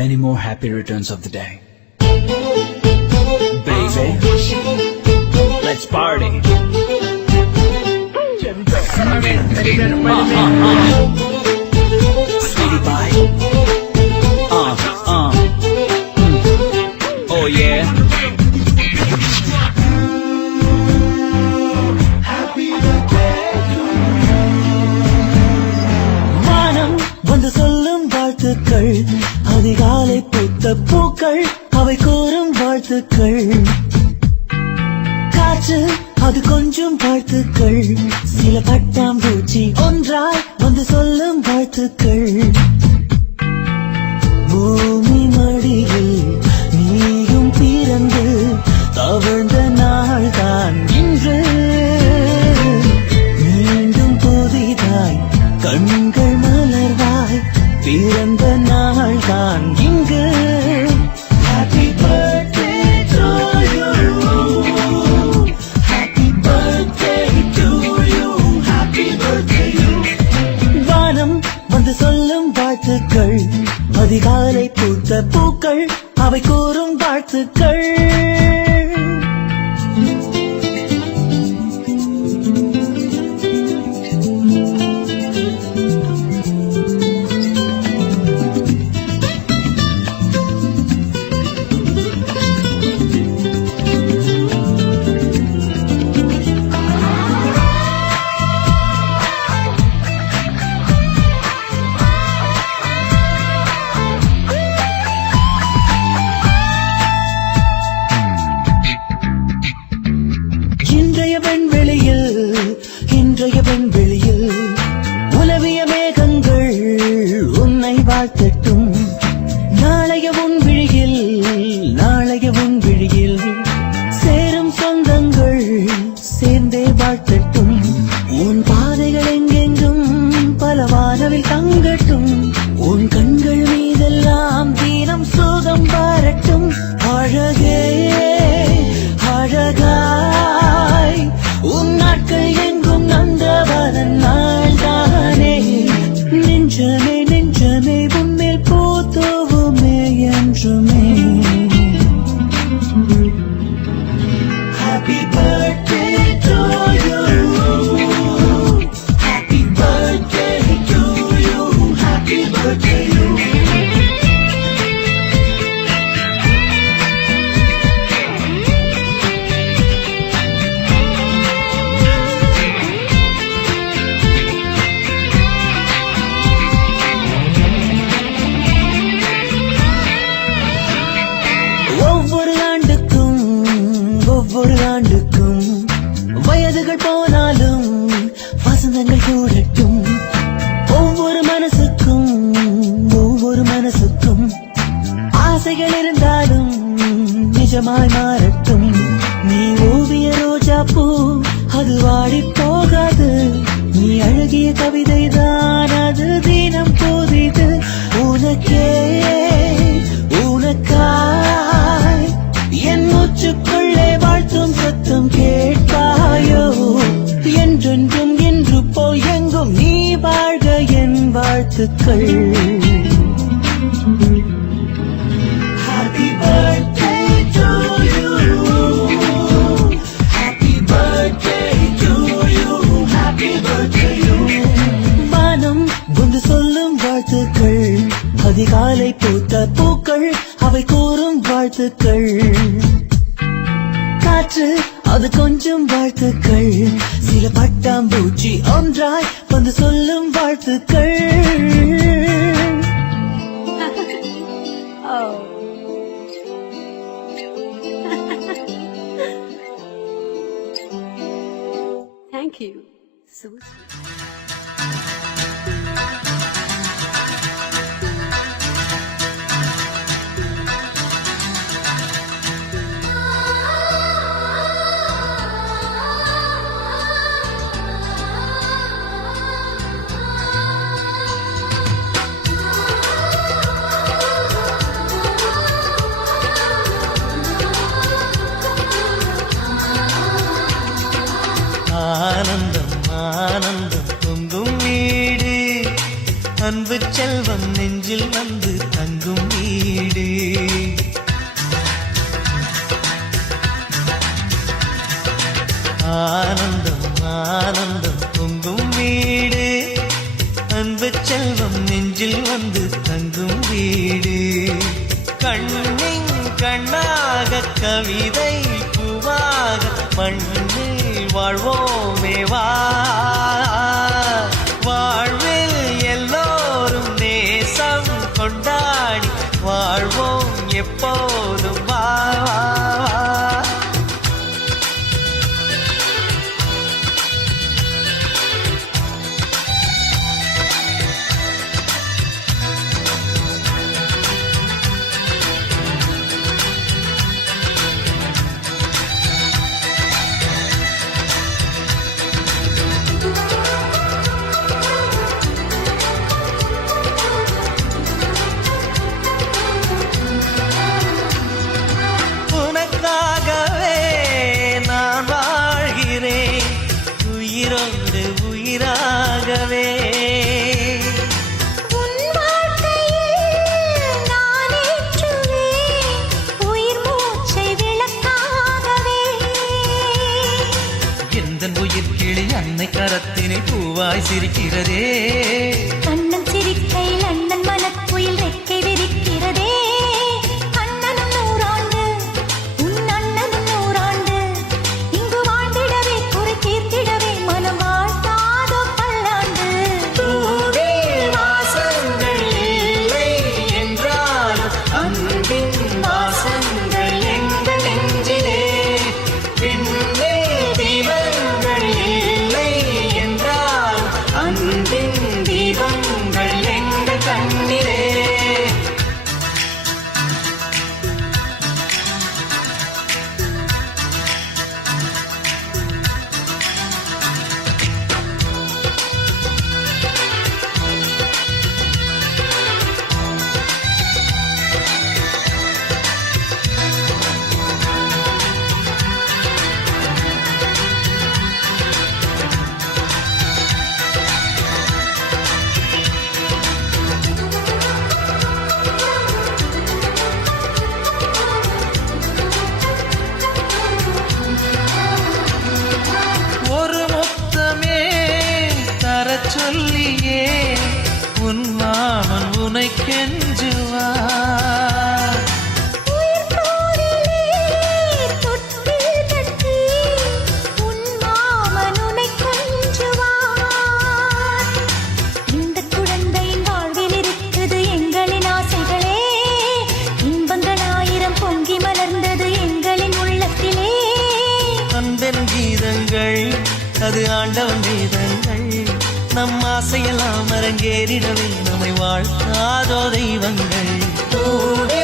many more happy returns of the day. Baby, let's party. Sweetie pie. Oh yeah. வானம் வந்து சொல்லும் வாழ்த்துக்கள், அதிகாலை பூத்த பூக்கள் அவை கூறும் வாழ்த்துக்கள். காற்று அது கொஞ்சம் வாழ்த்துக்கள், சில பட்டாம்பூச்சி ஒன்றாய் வந்து சொல்லும் வாழ்த்துக்கள். பூமி மடியில் நீயும் பிறந்து தவழ்ந்த நாள்தான் இன்று. மீண்டும் புதிதாய் கண்கள் மலர்வாய் பிறந்த நாள்தான் இங்கு. Happy birthday to you. Happy birthday to you. Happy birthday you. வானம் வந்து சொல்லும் வாழ்த்துக்கள், அதிகாலை பூத்த பூக்கள் அவை கூறும் வாழ்த்துக்கள். இன்றைய பெண்வெளியில் உலவிய மேகங்கள் உன்னை வாழ்த்தட்டும். நாளைய உன் விழியில் சேரும் சொந்தங்கள் சேர்ந்தே வாழ்த்தட்டும். உன் பாதைகள் எங்கெங்கும் பல வானவில் தங்கட்டும். உன் கண்கள் மீதெல்லாம் தீனம் சோகம் பாரட்டும். அழகே அழகாய் உன் நாட்கள் எங்கும் நந்தவதன் நாள்தானே. நெஞ்சமே நெஞ்சமே உன்மேல் பூத்தோவுமே என்றுமே. Happy birthday to you. Happy birthday to you. Happy birthday you. ஒவ்வொரு ஆண்டுக்கும் வயதுகள் போனாலும் வசந்தங்கள் கூடட்டும். ஒவ்வொரு மனசுக்கும் ஆசைகள் இருந்தாலும் நிஜமாய் மாறட்டும். நீ ஓவிய ரோஜா பூ அது வாடி போகாது. நீ அழகிய கவிதை தான் அது தினம் போதிது. உனக்கே உனக்காய் என் மூச்சுக்குள்ளே வாழ்த்தும் சத்தம் கேட்பாயோ. என்றென்றும் என்று போய் எங்கும் நீ வாழ்க என் வாழ்த்துக்கள். Happy birthday to you. Happy birthday to you. Happy birthday you. வானம் வந்து சொல்லும் வாழ்த்துக்கள், அதிகாலை பூத்த பூக்கள் அவை கூறும் வாழ்த்துக்கள். காற்று அது கொஞ்சம் வாழ்த்துக்கள், சில பட்டாம்பூச்சி ஒன்றாய் வந்து சொல்லும் வாழ்த்துக்கள். Oh. Thank you. So sweet. ஆனந்தம் ஆனந்தம் பொங்கும் வீடு கண்ணின் கண்ணாக கவிதை பூவாக மண்ணில் வாழ்வோமே வா வாழ்வில் எல்லோரும் நேசம் கொண்டாடி வாழ்வோம் எப்போதும் வா உனக்காகவே நான் வாழ்கிறேன் உயிரோடு உயிராகவே உன் வாழ்க்கையில் நான் ஏற்றுவேன் உயிர் மூச்சை விளக்காகவே எந்தன் உயிர் கிளி அன்னை கரத்தினை பூவாய் சிரிக்கிறதே அண்ணன் சிரிக்கையில் அண்ணன் மனக்குயில் ரெக்கை விரிக்கிறதே அண்ணனும் நூறாண்டு உன் அண்ணனும் நூறாண்டு இங்கு வாழ்ந்திடவே குறை தீர்த்திடவே மனம் வாழ்த்தாதோ பல்லாண்டு பூவில் வாசங்கள் இல்லை என்றாலும் அன்பின் வாசங்கள் எங்கள் நெஞ்சிலே விண்ணில் தீபங்கள் இல்லை என்றால் அன்பின் தீபங்கள் எங்கள் கண்ணிலே ஒரு முத்தமே தரச் சொல்லியே உன் மாமன் உனை கெஞ்சுவார் உயிர் தோளிலே தொட்டில் கட்டி உன் மாமன் உன்னை கொஞ்சுவார் இந்த குழந்தையின் வாழ்வில் இருக்குது எங்களின் ஆசைகளே இன்பங்கள் ஆயிரம் பொங்கி மலர்ந்தது எங்களின் உள்ளத்திலே அன்பென் கீதங்கள் அது ஆண்டவன் வேதங்கள் நம் ஆசையெல்லாம் அரங்கேறிடவே நம்மை வாழ்த்தாதோ தெய்வங்கள் பூவே